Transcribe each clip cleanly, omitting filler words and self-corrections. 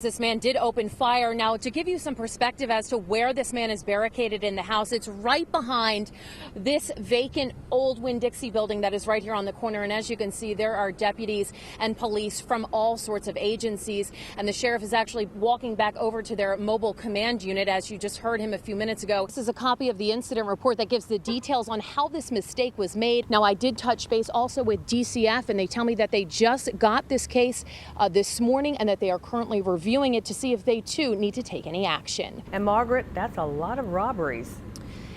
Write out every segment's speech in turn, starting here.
This man did open fire. Now, to give you some perspective as to where this man is barricaded in the house, it's right behind this vacant old Winn-Dixie building that is right here on the corner. And as you can see, there are deputies and police from all sorts of agencies. And the sheriff is actually walking back over to their mobile command unit, as you just heard him a few minutes ago. This is a copy of the incident report that gives the details on how this mistake was made. Now, I did touch base also with DCF, and they tell me that they just got this case this morning and that they are currently reviewing it to see if they too need to take any action. And Margaret, that's a lot of robberies.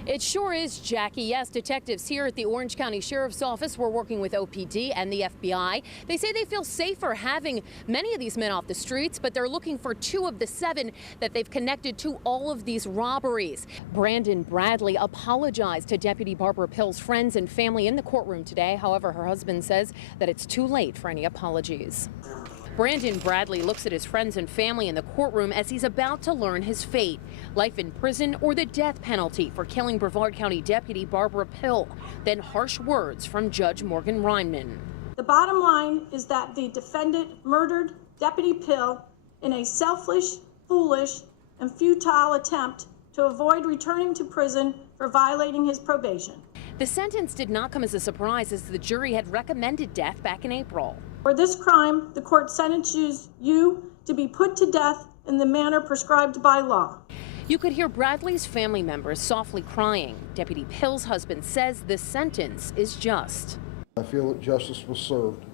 It sure is, Jackie. Yes, detectives here at the Orange County Sheriff's Office were working with OPD and the FBI. They say they feel safer having many of these men off the streets, but they're looking for 2 of the 7 that they've connected to all of these robberies. Brandon Bradley apologized to Deputy Barbara Pill's friends and family in the courtroom today. However, her husband says that it's too late for any apologies. Brandon Bradley looks at his friends and family in the courtroom as he's about to learn his fate: life in prison or the death penalty for killing Brevard County Deputy Barbara Pill. Then harsh words from Judge Morgan Ryman. The bottom line is that the defendant murdered Deputy Pill in a selfish, foolish, and futile attempt to avoid returning to prison for violating his probation. The sentence did not come as a surprise, as the jury had recommended death back in April. For this crime, the court sentences you to be put to death in the manner prescribed by law. You could hear Bradley's family members softly crying. Deputy Pill's husband says the sentence is just. I feel that justice was served.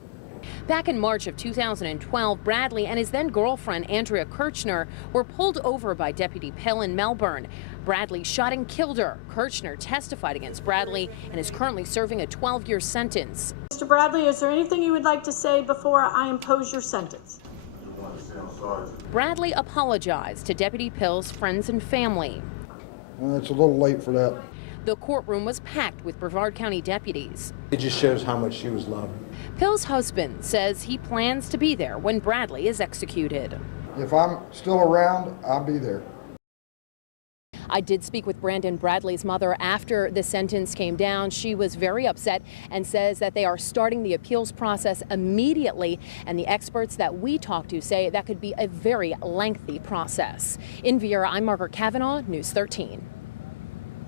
Back in March of 2012, Bradley and his then girlfriend, Andrea Kirchner, were pulled over by Deputy Pill in Melbourne. Bradley shot and killed her. Kirchner testified against Bradley and is currently serving a 12-year sentence. Mr. Bradley, is there anything you would like to say before I impose your sentence? Bradley apologized to Deputy Pill's friends and family. Well, it's a little late for that. The courtroom was packed with Brevard County deputies. It just shows how much she was loved. Pill's husband says he plans to be there when Bradley is executed. If I'm still around, I'll be there. I did speak with Brandon Bradley's mother after the sentence came down. She was very upset and says that they are starting the appeals process immediately. And the experts that we talked to say that could be a very lengthy process. In Viera, I'm Margaret Kavanaugh, News 13.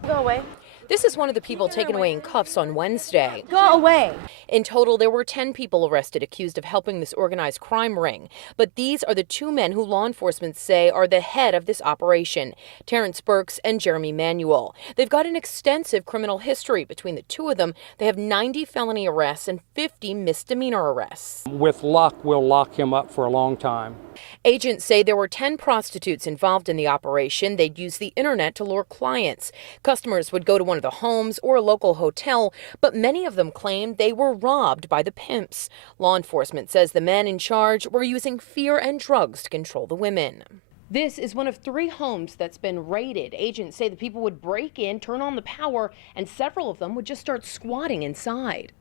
Go away. This is one of the people taken away in cuffs on Wednesday. Go away. In total, there were 10 people arrested accused of helping this organized crime ring. But these are the 2 men who law enforcement say are the head of this operation: Terrence Burks and Jeremy Manuel. They've got an extensive criminal history. Between the 2 of them, they have 90 felony arrests and 50 misdemeanor arrests. With luck, we'll lock him up for a long time. Agents say there were 10 prostitutes involved in the operation. They'd use the internet to lure clients. Customers would go to one of the homes or a local hotel, but many of them claimed they were robbed by the pimps. Law enforcement says the men in charge were using fear and drugs to control the women. This is one of 3 homes that's been raided. Agents say the people would break in, turn on the power, and several of them would just start squatting inside.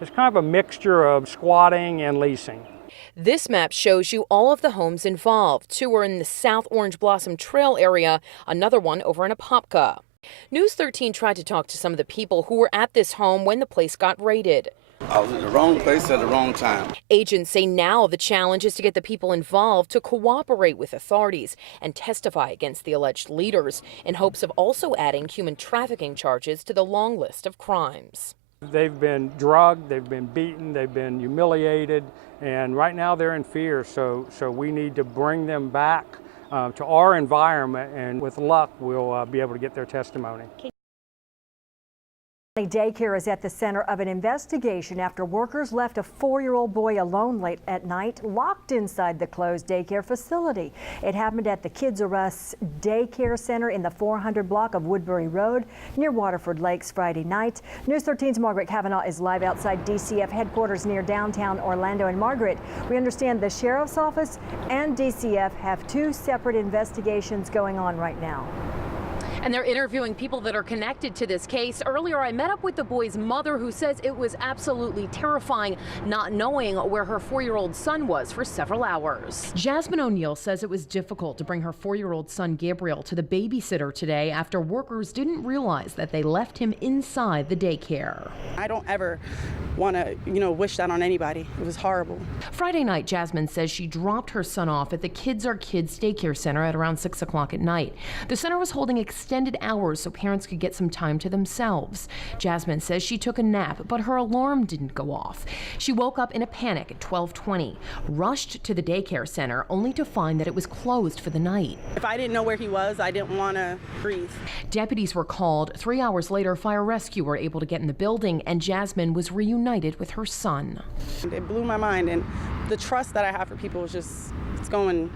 It's kind of a mixture of squatting and leasing. This map shows you all of the homes involved. 2 are in the South Orange Blossom Trail area, another one over in Apopka. News 13 tried to talk to some of the people who were at this home when the place got raided. I was at the wrong place at the wrong time. Agents say now the challenge is to get the people involved to cooperate with authorities and testify against the alleged leaders, in hopes of also adding human trafficking charges to the long list of crimes. They've been drugged, they've been beaten, they've been humiliated, and right now they're in fear. So we need to bring them back to our environment, and with luck, we'll be able to get their testimony. Daycare is at the center of an investigation after workers left a 4-year-old boy alone late at night, locked inside the closed daycare facility. It happened at the Kids R Us Daycare Center in the 400 block of Woodbury Road near Waterford Lakes Friday night. News 13's Margaret Kavanaugh is live outside DCF headquarters near downtown Orlando. And Margaret, we understand the Sheriff's Office and DCF have 2 separate investigations going on right now. And they're interviewing people that are connected to this case. Earlier, I met up with the boy's mother, who says it was absolutely terrifying not knowing where her 4-year-old son was for several hours. Jasmine O'Neill says it was difficult to bring her 4-year-old son Gabriel to the babysitter today after workers didn't realize that they left him inside the daycare. I don't ever want to, wish that on anybody. It was horrible. Friday night, Jasmine says she dropped her son off at the Kids Are Kids daycare center at around 6 o'clock at night. The center was holding extended hours so parents could get some time to themselves. Jasmine says she took a nap, but her alarm didn't go off. She woke up in a panic at 12:20, rushed to the daycare center only to find that it was closed for the night. If I didn't know where he was, I didn't want to breathe. Deputies were called. 3 hours later, fire rescue were able to get in the building, and Jasmine was reunited with her son. It blew my mind, and the trust that I have for people is just, it's gone,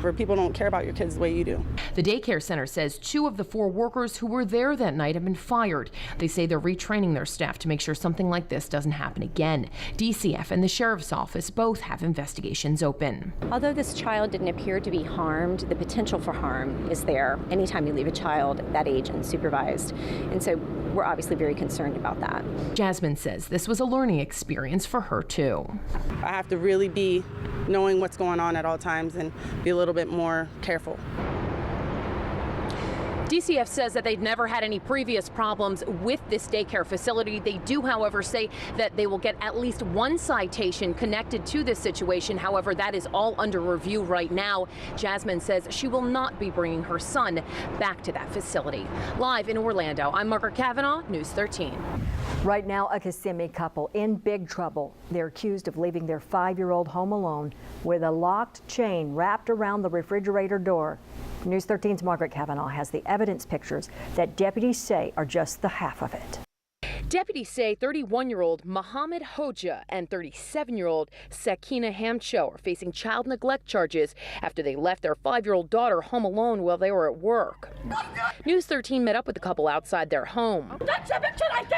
where people don't care about your kids the way you do. The daycare center says 2 of the 4 workers who were there that night have been fired. They say they're retraining their staff to make sure something like this doesn't happen again. DCF and the sheriff's office both have investigations open. Although this child didn't appear to be harmed, the potential for harm is there anytime you leave a child that age unsupervised. And so we're obviously very concerned about that. Jasmine says this was a learning experience for her too. I have to really be knowing what's going on at all times and be a little bit more careful. DCF says that they've never had any previous problems with this daycare facility. They do, however, say that they will get at least 1 citation connected to this situation. However, that is all under review right now. Jasmine says she will not be bringing her son back to that facility. Live in Orlando, I'm Margaret Kavanaugh, News 13. Right now, a Kissimmee couple in big trouble. They're accused of leaving their 5-year-old home alone with a locked chain wrapped around the refrigerator door. News 13's Margaret Kavanaugh has the evidence pictures that deputies say are just the half of it. Deputies say 31-year-old Mohammed Hoja and 37-year-old Sakina Hamcho are facing child neglect charges after they left their 5-year-old daughter home alone while they were at work. News 13 met up with the couple outside their home,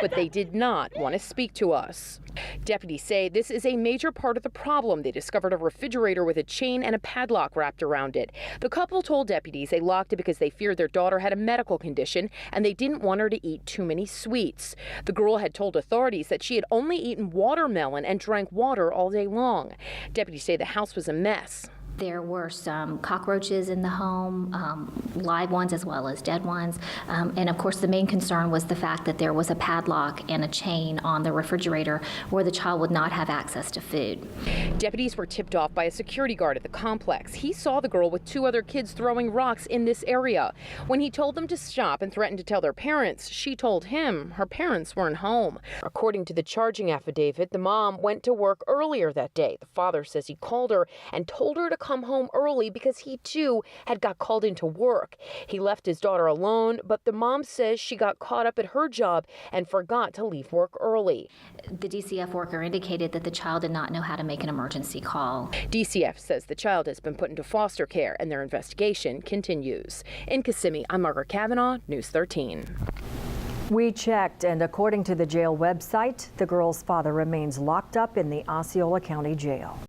but they did not want to speak to us. Deputies say this is a major part of the problem. They discovered a refrigerator with a chain and a padlock wrapped around it. The couple told deputies they locked it because they feared their daughter had a medical condition and they didn't want her to eat too many sweets. The girl had told authorities that she had only eaten watermelon and drank water all day long. Deputies say the house was a mess. There were some cockroaches in the home, live ones as well as dead ones. And of course, the main concern was the fact that there was a padlock and a chain on the refrigerator where the child would not have access to food. Deputies were tipped off by a security guard at the complex. He saw the girl with 2 other kids throwing rocks in this area. When he told them to stop and threatened to tell their parents, she told him her parents weren't home. According to the charging affidavit, the mom went to work earlier that day. The father says he called her and told her to come home early because he too had got called into work. He left his daughter alone, but the mom says she got caught up at her job and forgot to leave work early. The DCF worker indicated that the child did not know how to make an emergency call. DCF says the child has been put into foster care and their investigation continues. In Kissimmee, I'm Margaret Kavanaugh, News 13. We checked, and according to the jail website, the girl's father remains locked up in the Osceola County Jail.